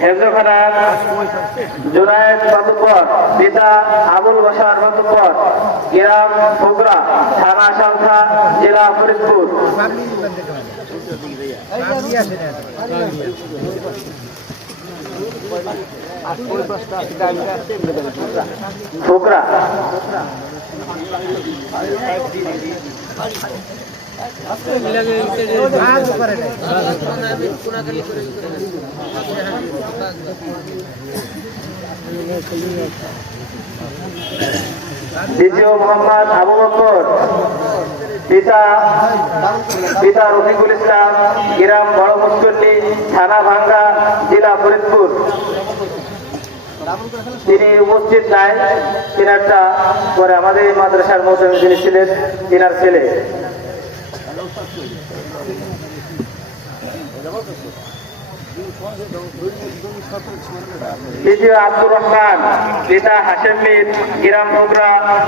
হেফজখানা জুনায়েদ মাতুব্বর পিতা আবুল বসার মাতুব্বর গ্রাম ফুগরা থানা সংখ্যা জেলা ফরিদপুর। ফুগরা দ্বিতীয় মোহাম্মদ আবু বকর, পিতা পিতা রফিকুল ইসলাম, গ্রাম বড় মুসল্লি, থানা ভাঙ্গা, জেলা ফরিদপুর। তিনি উপস্থিত নাই, তিনারটা পরে আমাদের মাদ্রাসার মধ্যে যিনি ছিলেন, তিনার ছেলে। আব্দুর রহমান পিতা হাসেম মির গ্রাম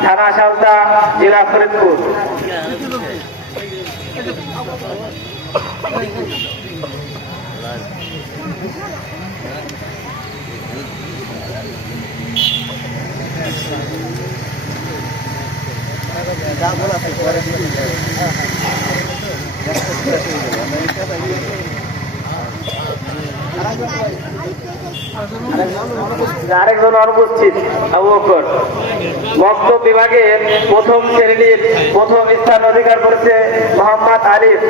থানা সালতা জেলা ফরিদপুর। আরেকজন অনুপস্থিত আবু বকর। বক্তব্য বিভাগে প্রথম শ্রেণির প্রথম স্থান অধিকার করেছে মোহাম্মদ আলিফ।